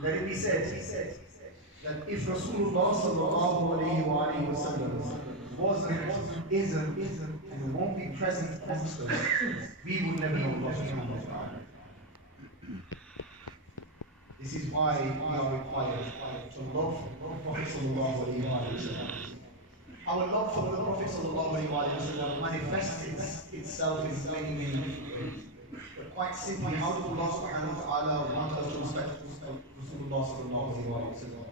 Let it be said that if Rasulullah sallallahu alayhi wa sallam wasn't, isn't, and won't be present amongst us, we would never know Allah subhanahu wa ta'ala. This is why we are required to love the Prophet sallallahu alayhi wa sallam. Our love for the Prophet sallallahu alayhi wa sallam manifests itself in many different ways. But quite simply, how does Allah subhanahu wa ta'ala want us to respect Rasulullah sallallahu alayhi wa sallam?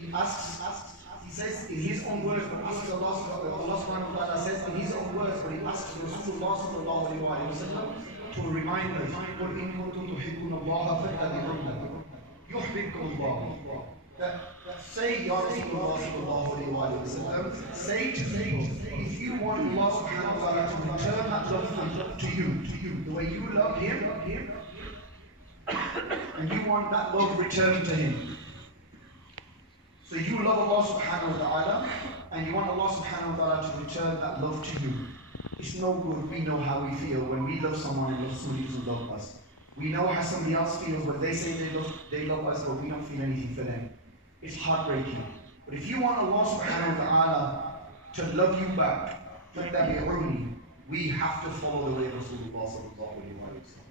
He says in his own words, but asks Allah subhanahu wa ta'ala says in his own words, but he asks Rasulullah sallallahu alayhi wa sallam to remind us, قُلْ إِن كُنتُمْ تُحِبُّونَ اللَّهَ فَاتَّبِعُونِي يُحْبِبْكُمُ اللَّهُ. That say, Ya Rasulullah sallallahu alayhi wa sallam, say to people, if you want Allah subhanahu wa ta'ala to return that love to you, the way you love him, and you want that love returned to him. So you love Allah subhanahu wa ta'ala, and you want Allah subhanahu wa ta'ala to return that love to you. It's no good, we know how we feel when we love someone and somebody doesn't love us. We know how somebody else feels when they say they love us, but we don't feel anything for them. It's heartbreaking. But if you want Allah subhanahu wa ta'ala to love you back, we have to follow the way of Rasulullah sallallahu alayhi wa sallam.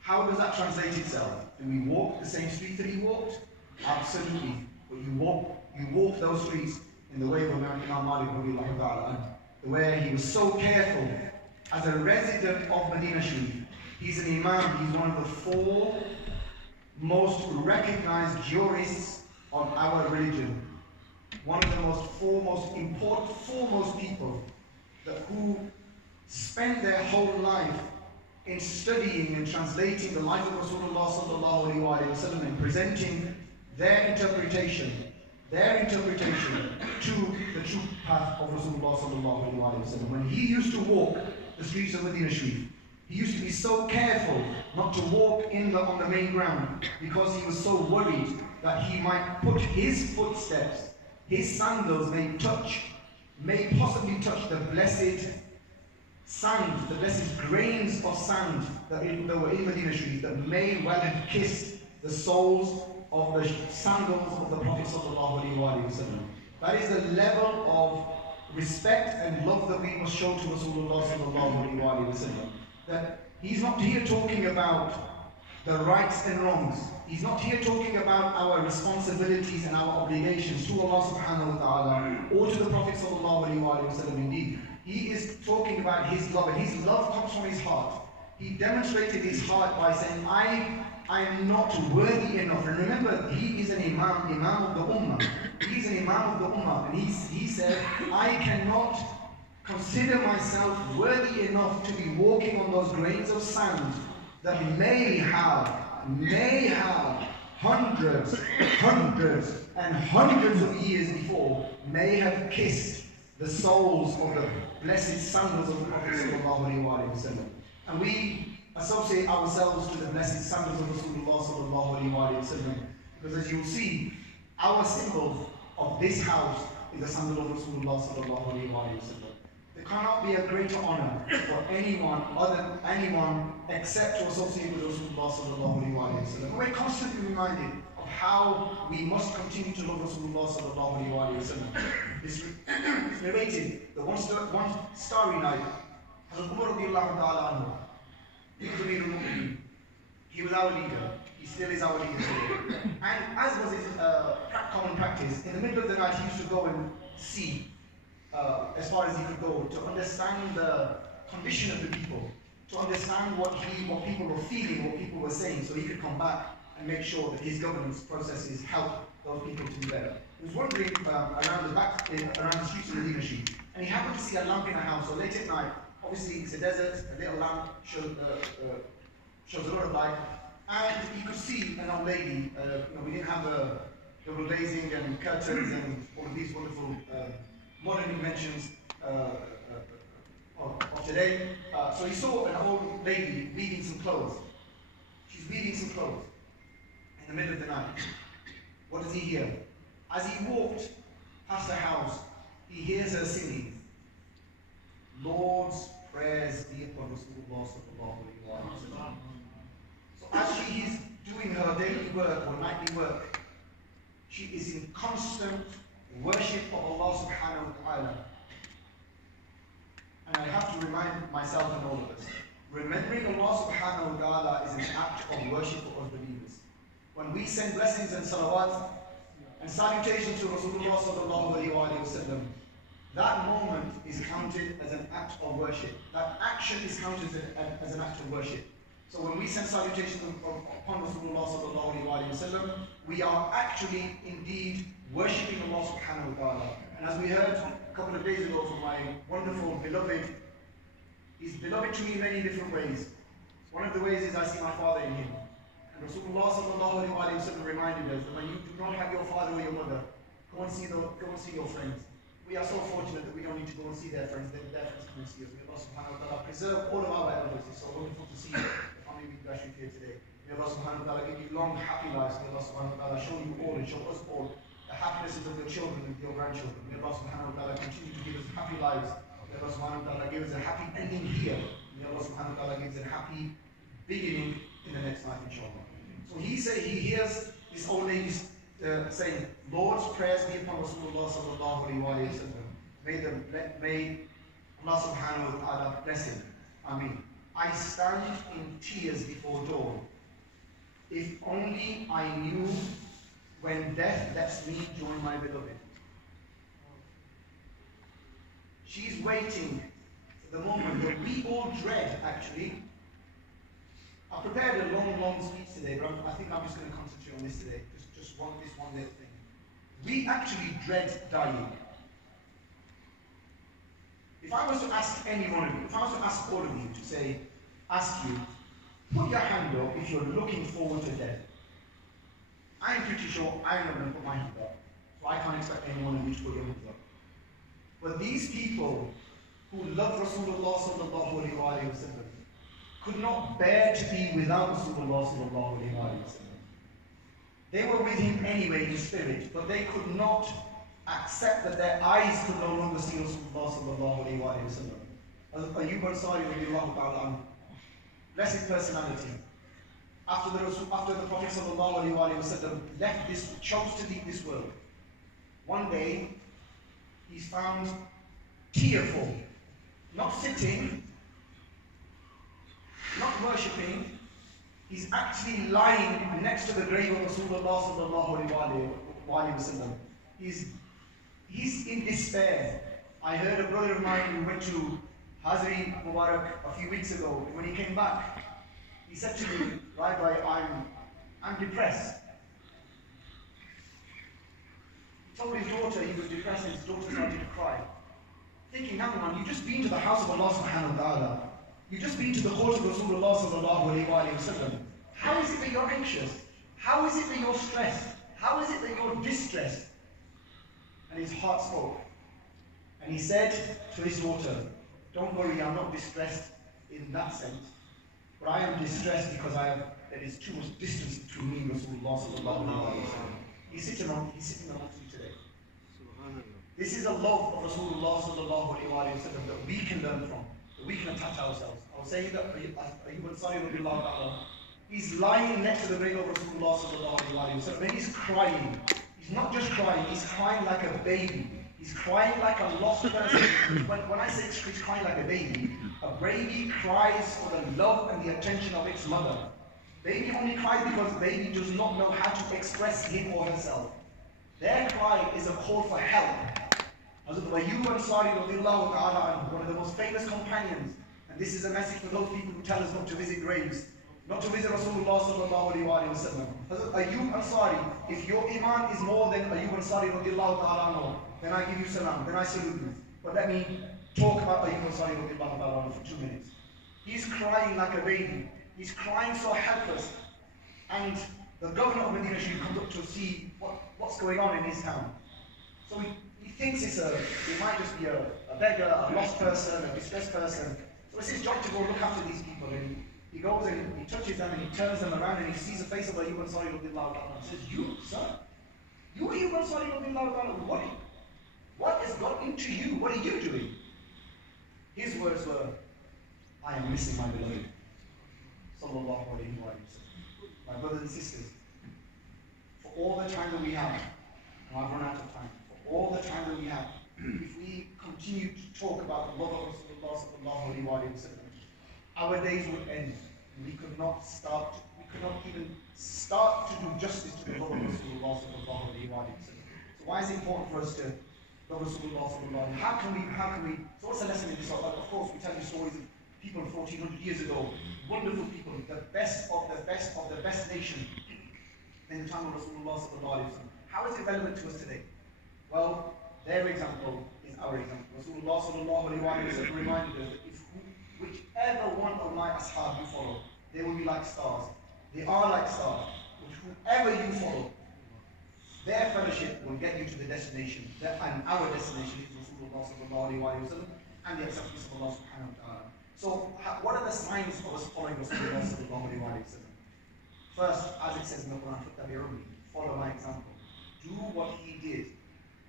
How does that translate itself? Do we walk the same street that he walked? Absolutely. But you walk those streets in the way of Imam Malik radiallahu ta'ala, where he was so careful as a resident of Medina Sharif. He's an imam, he's one of the four most recognized jurists on our religion. One of the foremost people who spend their whole life in studying and translating the life of Rasulullah sallallahu alayhi wa sallam and presenting their interpretation to the true path of Rasulullah sallallahu alayhi wa sallam. When he used to walk the streets of Medina Sharif, he used to be so careful not to walk on the main ground because he was so worried that he might put his footsteps, his sandals may possibly touch the blessed sand, the blessed grains of sand that were in Medina Sharif that may well have kissed the soles of the sandals of the Prophet sallallahu alaihi wasallam. That is the level of respect and love that we must show to Rasulullah sallallahu alaihi wasallam. That he's not here talking about the rights and wrongs. He's not here talking about our responsibilities and our obligations to Allah subhanahu wa ta'ala or to the Prophet sallallahu alaihi wasallam. Indeed, he is talking about his love, and his love comes from his heart. He demonstrated his heart by saying, I am not worthy enough. And remember, he is an imam of the ummah. He's an imam of the ummah, and he said, I cannot consider myself worthy enough to be walking on those grains of sand that may have hundreds and hundreds of years before may have kissed the soles of the blessed sandals of the Prophet sallallahu alaihi wasallam. And we associate ourselves to the blessed sandals of Rasulullah sallallahu alaihi wasallam, because as you will see, our symbol of this house is the sandal of Rasulullah sallallahu alaihi wasallam. There cannot be a greater honor for anyone except to associate with Rasulullah sallallahu alaihi wasallam. We're constantly reminded of how we must continue to love Rasulullah sallallahu alaihi wasallam. It's narrated that one starry night, Hazrat Umar radiallahu ta'ala anhu, he was our leader. He still is our leader today. And as was his common practice, in the middle of the night he used to go and see as far as he could go, to understand the condition of the people, to understand what people were feeling, what people were saying, so he could come back and make sure that his governance processes help those people to do better. He was wandering around the streets of Medina Sharif, and he happened to see a lamp in a house. So late at night, obviously it's a desert, a little lamp shows a lot of light, and he could see an old lady. We didn't have the double glazing and curtains and all of these wonderful modern inventions of today. So he saw an old lady weaving some clothes. She's weaving some clothes in the middle of the night. What does he hear? As he walked past the house, he hears her singing, Lord's prayers be upon Rasulullah sallallahu alaihi wasallam. So as she is doing her daily work or nightly work, she is in constant worship of Allah subhanahu wa ta'ala. And I have to remind myself and all of us, remembering Allah subhanahu wa ta'ala is an act of worship for us believers. When we send blessings and salawat and salutations to Rasulullah sallallahu alayhi wa sallam, that moment is counted as an act of worship. That action is counted as an act of worship. So when we send salutations upon Rasulullah sallallahu alayhi wa sallam, we are actually indeed worshipping Allah subhanahu wa ta'ala. And as we heard a couple of days ago from my wonderful beloved, he's beloved to me in many different ways. One of the ways is I see my father in him. And Rasulullah sallallahu alayhi wa sallam reminded us that when you do not have your father or your mother, go and see your friends. We are so fortunate that we don't need to go and see their friends, their friends come and see us. May Allah subhanahu wa ta'ala preserve all of our elders. It's so wonderful to see the family with Rasheed here today. May Allah subhanahu wa ta'ala give you long, happy lives. May Allah subhanahu wa ta'ala show you all and show us all the happinesses of your children and your grandchildren. May Allah subhanahu wa ta'ala continue to give us happy lives. May Allah subhanahu wa ta'ala give us a happy ending here. May Allah subhanahu wa ta'ala give us a happy beginning in the next life, inshallah. So he hears this old lady saying, Lord's prayers be upon Rasulullah sallallahu alayhi wa sallam. May Allah subhanahu wa ta'ala bless him. Ameen. I stand in tears before dawn. If only I knew when death lets me join my beloved. She's waiting for the moment that we all dread, actually. I prepared a long speech today, but I think I'm just going to concentrate on this today. Just one little thing. We actually dread dying. If I was to ask any one of you, if I was to ask all of you to ask you, put your hand up if you're looking forward to death. I'm pretty sure I'm not going to put my hand up. So I can't expect any one of you to put your hands up. But these people who love Rasulullah sallallahu alayhi wa sallam could not bear to be without Rasulullah sallallahu alayhi wa sallam. They were with him anyway in spirit, but they could not accept that their eyes could no longer see Rasulullah sallallahu alayhi wa sallam. Ayyub Ansari radiallahu ta'ala, blessed personality. After the Prophet sallallahu alayhi wa sallam chose to leave this world, one day he's found tearful, not sitting, not worshipping. He's actually lying next to the grave of Rasulullah sallallahu alayhi wa sallam. He's in despair. I heard a brother of mine who went to Hazri Mubarak a few weeks ago. When he came back, he said to me, Rabbi, I'm depressed. He told his daughter he was depressed, and his daughter started to cry. Thinking, now man, you've just been to the house of Allah subhanahu wa ta'ala. You've just been to the court of Rasulullah sallallahu alayhi wa sallam. How is it that you're anxious? How is it that you're stressed? How is it that you're distressed? And his heart spoke. And he said to his daughter, don't worry, I'm not distressed in that sense. But I am distressed because there is too much distance between me and Rasulullah sallallahu alayhi wa sallam. He's sitting amongst you today. This is a love of Rasulullah sallallahu alayhi wa sallam that we can learn from, that we can attach ourselves. I was saying that Ayyub Ansari radiallahu ta'ala, he's lying next to the grave of Rasulullah sallallahu alayhi wa sallam. When he's crying, he's not just crying, he's crying like a baby. He's crying like a lost person. When I say he's crying like a baby cries for the love and the attention of its mother. Baby only cries because baby does not know how to express him or herself. Their cry is a call for help. Hazrat Ayyub Ansari radiallahu ta'ala, one of the most famous companions, and this is a message for those people who tell us not to visit graves, not to visit Rasulullah sallallahu alayhi wa sallam. Hazrat Ayyub Ansari, if your iman is more than Ayyub Ansari radiallahu ta'ala, then I give you salam, then I salute you. But let me talk about Ayyub Ansari radiallahu ta'ala for 2 minutes. He's crying like a baby. He's crying so helpless. And the governor of Medina comes up to see what's going on in his town. So he thinks it might just be a beggar, a lost person, a distressed person. So it's his job to go look after these people. And he goes and he touches them and he turns them around and he sees the face of Ayyub Ansari radiallahu ta'ala and says, you, sir? You Ayyub Ansari radiallahu ta'ala? What has got into you? What are you doing? His words were, I am missing my beloved. Sallallahu alayhi wa sallam. My brothers and sisters, for all the time that we have, and I've run out of time, for all the time that we have, if we continue to talk about the love of Rasulullah sallallahu alaihi wasallam, our days would end. We could not even start to do justice to the love of Rasulullah sallallahu alaihi wasallam. So why is it important for us to love Rasulullah sallallahu alaihi wasallam? How can we, so what's the lesson in this? Of course, we tell you stories of people 1400 years ago, wonderful people, the best of the best of the best nation in the time of Rasulullah sallallahu alaihi wasallam. How is it relevant to us today? Well, their example is our example. Rasulullah sallallahu alaihi wasallam reminded us that whichever one of my ashab you follow, they will be like stars. They are like stars. Which whoever you follow, their fellowship will get you to the destination. And our destination is Rasulullah sallallahu alaihi wasallam and the acceptance of Allah subhanahu wa ta'ala. So, what are the signs of us following Rasulullah sallallahu alaihi wasallam? First, as it says in the Quran, follow my example. Do what he did.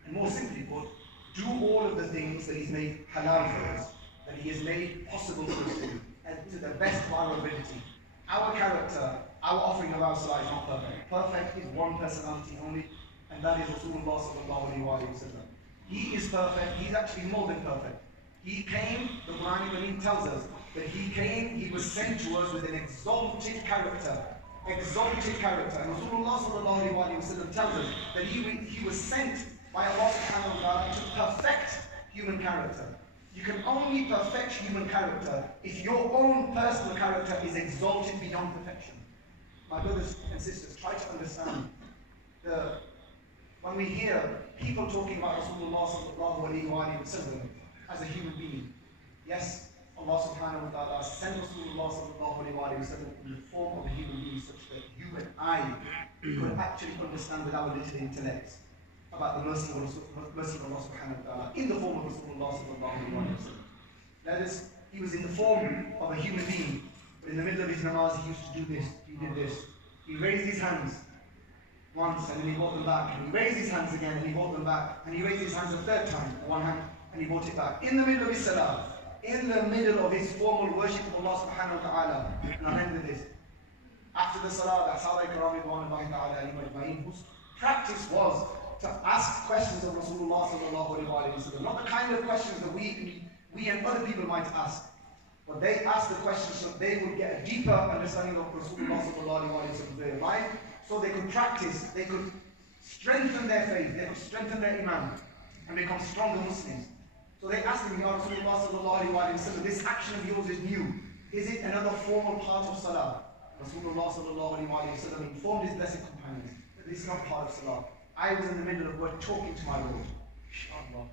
And more simply put, do all of the things that he's made halal for us, that he has made possible for us to do, and to the best of our ability. Our character, our offering of our salah is not perfect. Perfect is one personality only, and that is Rasulullah sallallahu alaihi wasallam. He is perfect, he's actually more than perfect. He came, the Quran tells us, that he came, he was sent to us with an exalted character. Exalted character. And Rasulullah sallallahu alaihi wasallam tells us that he was sent by Allah subhanahu wa ta'ala to perfect human character. You can only perfect human character if your own personal character is exalted beyond perfection. My brothers and sisters, try to understand when we hear people talking about Rasulullah sallallahu alaihi wasallam as a human being. Yes, Allah subhanahu wa ta'ala sent Rasulullah sallallahu alaihi wasallam in the form of a human being such that you and I could actually understand with our little intellects about the mercy of Allah subhanahu wa ta'ala in the form of Rasulullah sallallahu alaihi wasallam. That is, he was in the form of a human being, but in the middle of his namaz he used to do this, he did this. He raised his hands once and then he brought them back, and he raised his hands again and he brought them back, and he raised his hands a third time, one hand, and he brought it back. In the middle of his salah, in the middle of his formal worship of Allah subhanahu wa ta'ala. And I'll end with this. After the salah, the Sahaba Ikram Ridwanullahi ta'ala alayhim, whose practice was to ask questions of Rasulullah sallallahu alaihi wasallam. Not the kind of questions that we and other people might ask. But they asked the questions so they would get a deeper understanding of Rasulullah sallallahu alaihi wasallam's way of life, so they could practice, they could strengthen their faith, they could strengthen their iman, and become stronger Muslims. So they asked him, Ya Rasulullah sallallahu alaihi wasallam, this action of yours is new. Is it another formal part of salah? Rasulullah sallallahu alaihi wasallam informed his blessed companions that this is not part of salah. I was in the middle of work talking to my Lord. Inshallah.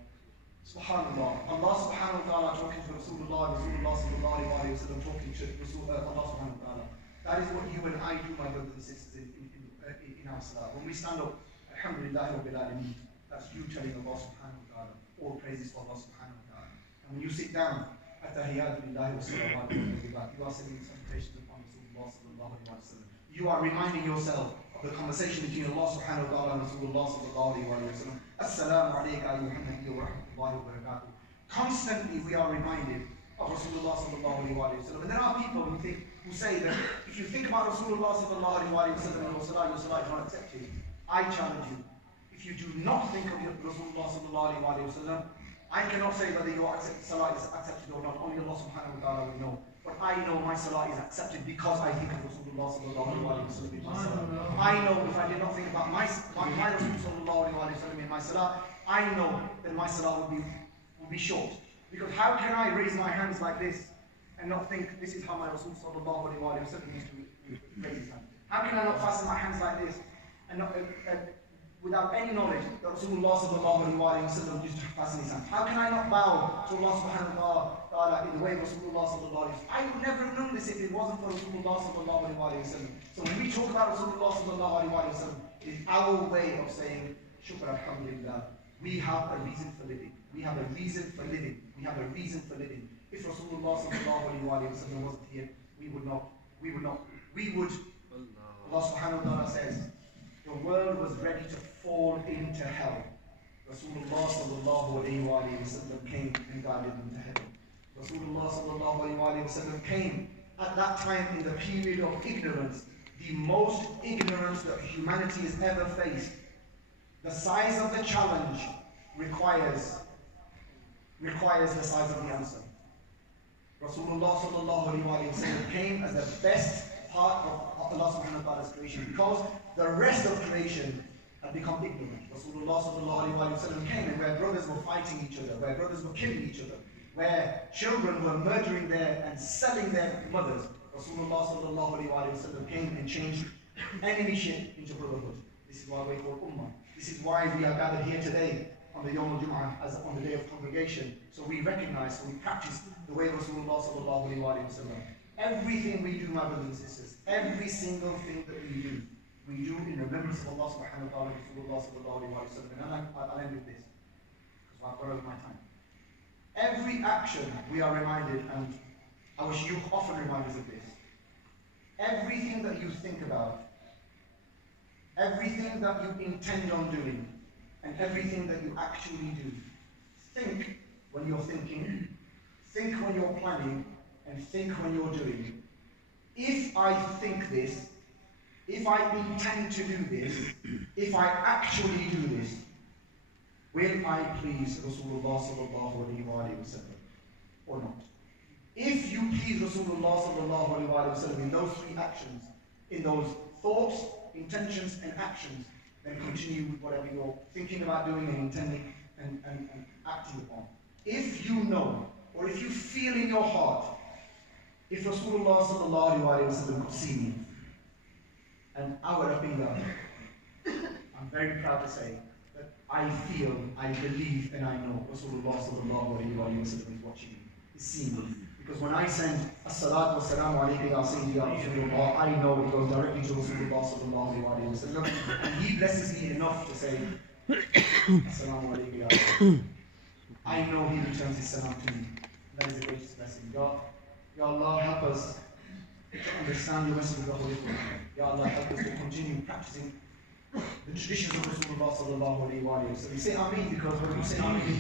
Subhanallah. Allah subhanahu wa ta'ala talking to Rasulullah sallallahu alaihi wasallam talking to Allah subhanahu wa ta'ala. That is what you and I do, my brothers and sisters, in our salah. When we stand up, Alhamdulillah Rabbil Alameen, that's you telling Allah subhanahu wa ta'ala, all praises for Allah subhanahu wa ta'ala. And when you sit down, At-tahiyyatu lillahi wa salawatu wa you are sending salutations upon Rasulullah sallallahu alaihi wasallam. You are reminding yourself of the conversation between Allah subhanahu wa ta'ala and Rasulullah sallallahu alaihi wasallam. Assalamu alayka ayyuhan nabiyyu wa rahmatullahi wa barakatuh. Constantly we are reminded of Rasulullah sallallahu alaihi wasallam. And there are people who say that if you think about Rasulullah sallallahu alaihi wasallam in your salah is not accepted. I challenge you. If you do not think of Rasulullah sallallahu alaihi wasallam, I cannot say whether your salah is accepted or not. Only Allah subhanahu wa ta'ala will know. But I know my salah is accepted because I think of Rasulullah sallallahu alaihi wasallam in my salah. I know if I did not think about my Rasulullah sallallahu alaihi wasallam in my salah, I know that my salah would be short. Because how can I raise my hands like this and not think this is how my Rasul sallallahu alaihi wasallam used to raise his hand? How can I not fasten my hands like this and not without any knowledge that Rasulullah sallallahu alaihi wasallam used to fasten his hands? How can I not bow to Allah subhanahu wa ta'ala in the way of Rasulullah sallallahu alaihi wasallam? I would never have known this if it wasn't for Rasulullah sallallahu alaihi wasallam. So when we talk about Rasulullah sallallahu alaihi wasallam, it is our way of saying shukr alhamdulillah. We have a reason for living. We have a reason for living. We have a reason for living. If Rasulullah sallallahu alaihi wasallam wasn't here, we would. Allah subhanahu wa ta'ala says, the world was ready to fall into hell. Rasulullah sallallahu alaihi wasallam came and guided them to heaven. Rasulullah sallallahu alaihi wasallam came at that time in the period of ignorance. the most ignorance that humanity has ever faced. The size of the challenge requires the size of the answer. Rasulullah sallallahu alaihi wasallam came as the best part of Allah subhanahu wa ta'ala's creation, because the rest of creation had become ignorant. Rasulullah sallallahu alaihi wasallam came, and where brothers were fighting each other, where brothers were killing each other, where children were murdering and selling their mothers, Rasulullah sallallahu alaihi wasallam came and changed enemyship into brotherhood. This is why we're called Ummah. This is why we are gathered here today on the Yom al-Jummah, as on the day of congregation. So we recognize, so we practice the way Rasulullah sallallahu alaihi wasallam. Everything we do, my brothers and sisters, every single thing that we do in remembrance of Allah subhanahu wa ta'ala, Rasulullah sallallahu alaihi wasallam. And I'll end with this, because I've got over my time. Every action we are reminded, and I wish you often remind us of this. Everything that you think about, everything that you intend on doing, and everything that you actually do, think when you're thinking, think when you're planning, and think when you're doing. If I think this, if I intend to do this, if I actually do this, will I please Rasulullah sallallahu alaihi wasallam or not? If you please Rasulullah sallallahu alaihi wasallam in those three actions, in those thoughts, intentions, and actions, then continue with whatever you're thinking about doing and intending and acting upon. If you know, or if you feel in your heart, if Rasulullah sallallahu alaihi wasallam could see me, and I would have been there, I'm very proud to say that I feel, I believe, and I know Rasulullah sallallahu alaihi wasallam is watching me, is seeing me. Because when I send as-salatu was-salamu alayka ya sayyidi ya Rasulullah, I know it goes directly to Rasulullah sallallahu alaihi wasallam, and he blesses me enough to say as-salamu alayka ya Rasulullah. I know he returns his salam to me. That is the greatest blessing. Ya Allah, help us to understand the message of the Holy Quran. Ya Allah, help us to continue practicing the traditions of Rasulullah sallallahu alaihi wasallam. So we say Ameen, because when we say Ameen,